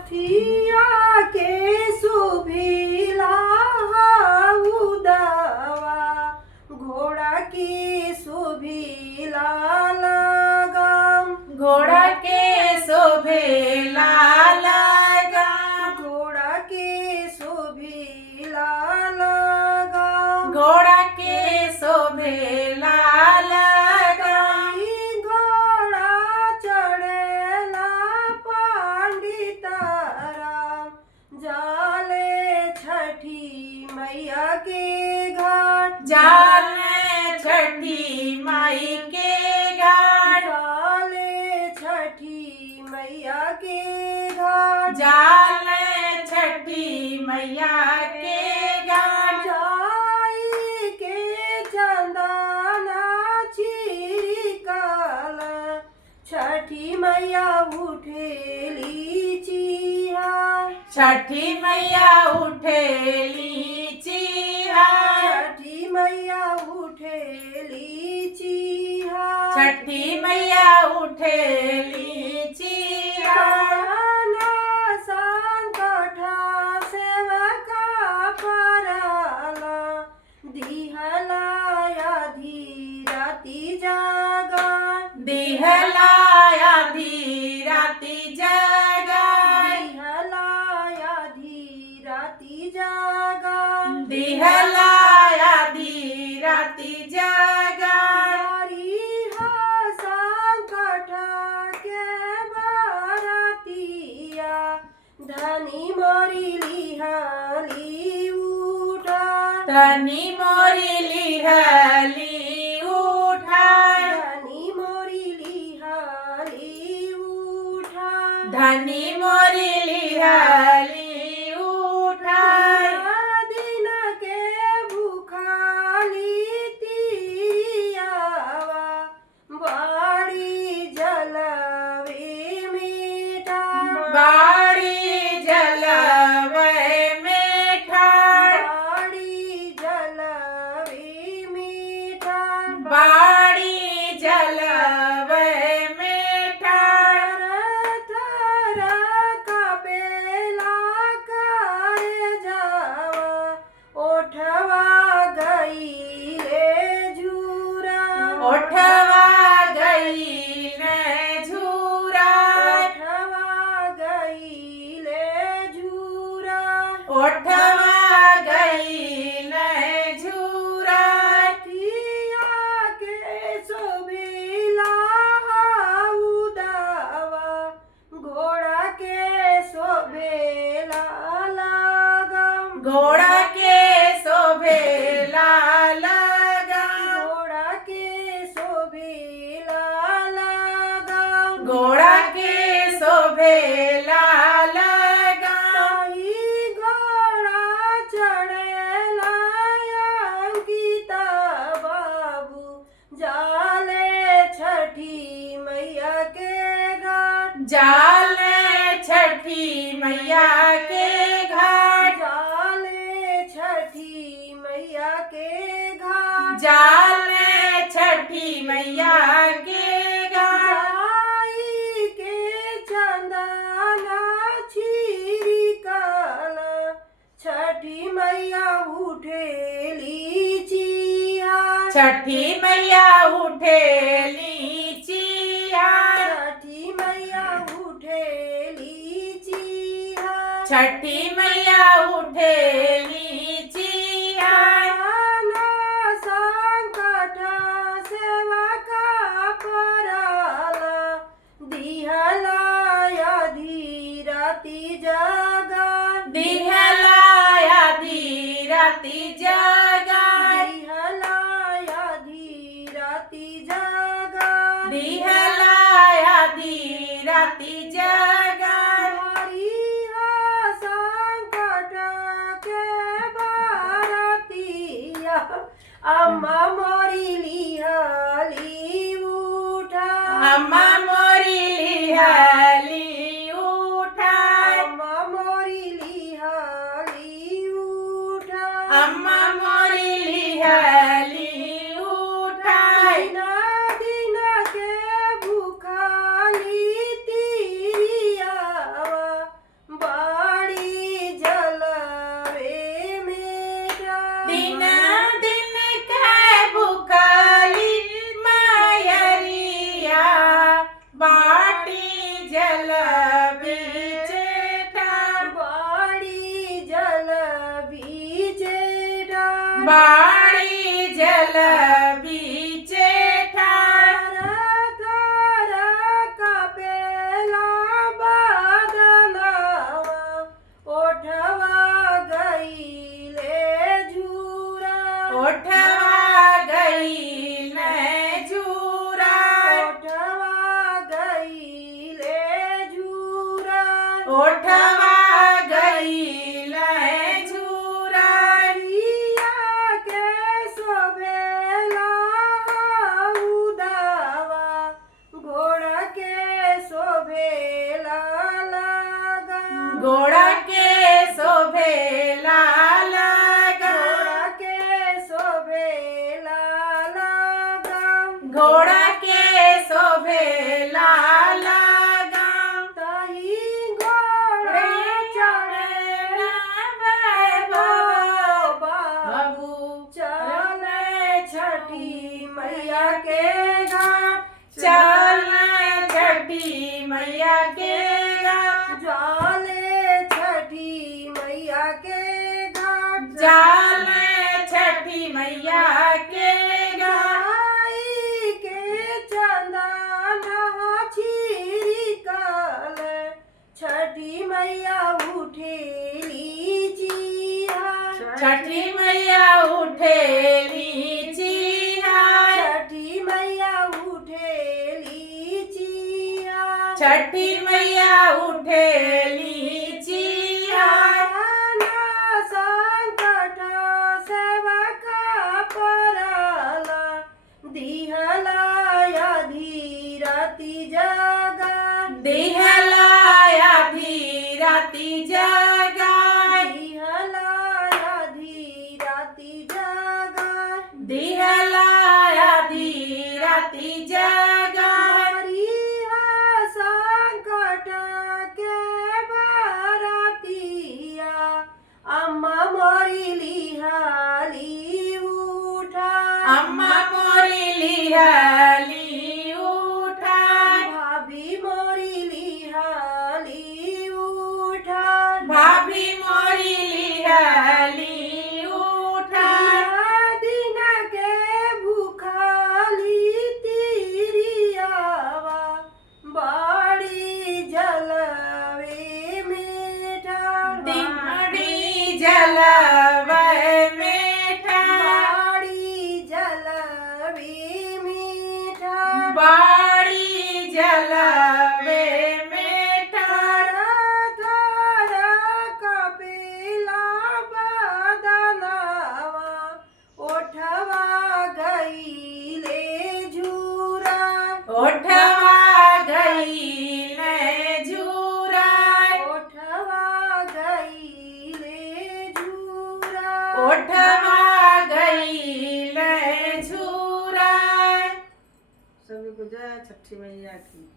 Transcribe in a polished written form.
रथिया के सुभिला उदवा घोड़ा की सुभिला लगाम घोड़ा के शोभेला लगाम घोड़ा के सुभिला लगाम घोड़ा के शोभेला लगाम घोड़ा चढ़ेला पंडित राम जाले छठी मैया के घाट जाल में छठी माई के घाट जाले छठी मैया के घाट जाल में छठी मैया के घाट जाई के चंदना छिड़कल छठी मैया उठेली चिया छठी मैया उठेली चिहा छठी मैया उठेली चिया छठी मैया उठेली चिहा संकट सेवका परला दिहला आधी राती जागा दिहलाया धी राती जगाय दिहला आधी राती जागा दिहलाया धी राती जगाय संकट के बारतिया धनी मोरी लिहाली उठा धनी मोरी लिहली उठाय धनी मोरी लिहाली उठा धनी मोरी लिहली उठाय दिन के भूखाली तिरियावा बाड़ी जलवे मीठा बाड़ी जलवै में ठाड़ बाड़ी जलवे मीठा बाड़ी जलवै में ठाड़ थर कपेला करे जावा ओठवा गईले झूरा ओठवा गई ने झूरा ओठवा गईले झूरा ओठवा गई ने झूरा रथिया के शोभिला उदवा घोड़ा के शोभेला लगाम घोड़ा के शोभेला लगाम घोड़ा के शोभेला लगाम घोड़ा के शोभेला लगाम ताई घोड़ा चढ़ेला अंकिता बाबू जाले छठी मैया के घाट जाल छठी मैया के घाट जाले छठी मैया के घाट जाल छठी मैया के घाट जाई के चंदना छिड़कल छठी मैया उठेली चिया छठी मैया उठेली चिया छठी मैया उठेली चिया छठी मैया उठेली चिया संकट सेवका परला दिहला आधी राती जागा दिहलाया धी राती जगाय दिहला आधी राती जागा दिहलाया धी राती जगाय संकट के बारतिया अम्मा मोरी लिहाली उठा अम्मा मोरी लिहली उठाय अम्मा मोरी लिहाली उठा अम्मा मोरी बाड़ी जल बीचे ठाड़ थर थर कापेला बदनवा ओठवा गईले झूरा ओठवा गईल झूरा ओठवा गईले झूरा ओठवा गईल झूरा रिया के शोभेला उदावा घोड़ा के शोभेला लगा गोड़ा के शोभेला लगा घोड़ा के शोभेला लगा घोड़ा के शोभेला लगा ताही घोड़ा चढ़े बाबू चले छठी मैया के घाट चल छठी मैया के घाट जाले छठी मैया के घाट चल छठी मैया के घाट आई के चंदन छिड़कल छठी मैया उठेली चिहार छठी मैया उठेली चिहार छठी मैया उठेली चिहार छठी मैया उठेली चिहार ना संकट सेवका परला दिहला धीरती जगा दिहलाया धीरती जगाई दिहला धीरती जगा दिहलाया धीरती जगाई हरिहा संकट के बरतिया अम्मा मोरी लिहाली उठा अम्मा मोरी लिहाली उठाई भाभी मोरी लिहाली उठा भाभी मोरी लिहाली उठाई दिन के भूखाली तिरियावा बड़ी जलवे मीठा दिमड़ी जलवै मीठा बड़ी जलवे मीठा बाड़ी जलवे मीठा थर थर कपिला बदनवा ओठवा गईले झूरा ओठवा गईल झूरा ओठवा गईले झूरा ओठवा गईल झूरा। सभी को जय छठी मैया की।